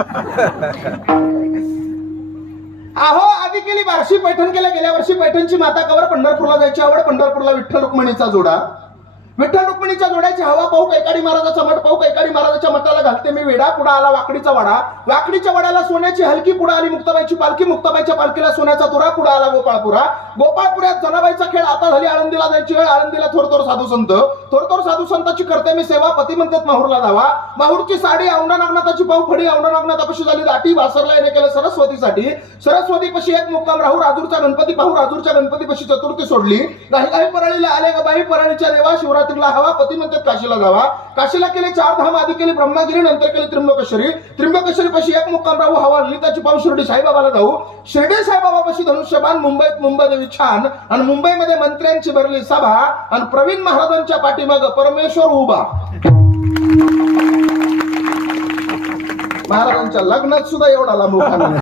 अहो आधी केली बारशी पैठण केल्या गेल्या वर्षी पैठणची माता कवर पंढरपूरला जायची आवड पंढरपूरला विठ्ठल रुक्मिणीचा जोडा. विठ्ठल रुक्मिणीच्या जोड्याची हवा पाहू कैकाडी महाराजाचा मठ पाहू कैकाडी महाराजाच्या मठाला घालते मी वेडा पुढा आला वाकडीचा वाडा. वाकडीच्या वाड्याला सोन्याची हलकी पुढे आली मुक्ताबाईची पालखी मुक्ताबाईच्या पालखीला सोन्याचा तुरा पुढा आला गोपाळपुरा. गोपाळपुऱ्यात जनाबाईचा खेळ आता झाली आळंदीला जायची वेळ आळंदीला थोरथोर साधू संत. थोरथोर साधू संताची करते मी सेवा पती म्हणतात माहूरला जावा माहूरची साडी औंढा नागनाथाची पाहू फडी औंढा नागनाथापाशी झाली दाटी वासरला येणे केलं सरस्वतीसाठी. सरस्वतीपाशी एक मुक्काम राहू राजूरचा गणपती पाहू राजूरच्या गणपतीपाशी चतुर्थी सोडली. काही काही परळीला आले ग बाई परळीच्या देवा शिवरात्रीला हवा पती म्हणतात काशीला जावा. काशीला केले चार धाम आधी केली ब्रह्मागिरी नंतर केली त्र्यंबकेश्वरी. त्र्यंबकेश्वरी पाशी एक मुक्काम राहू हवा ललिताची पाहू शिर्डी साईबाबाला जाऊ. शिर्डी साईबाबापाशी धनुष्यबान मुंबईत मुंबईदेवी छान. आणि मुंबईमध्ये मंत्र्यांची भरली सभा आणि प्रवीण महाराजांच्या पाठीमाग परमेश्वर उभा. महाराजांच्या लग्नात सुद्धा एवढा लांब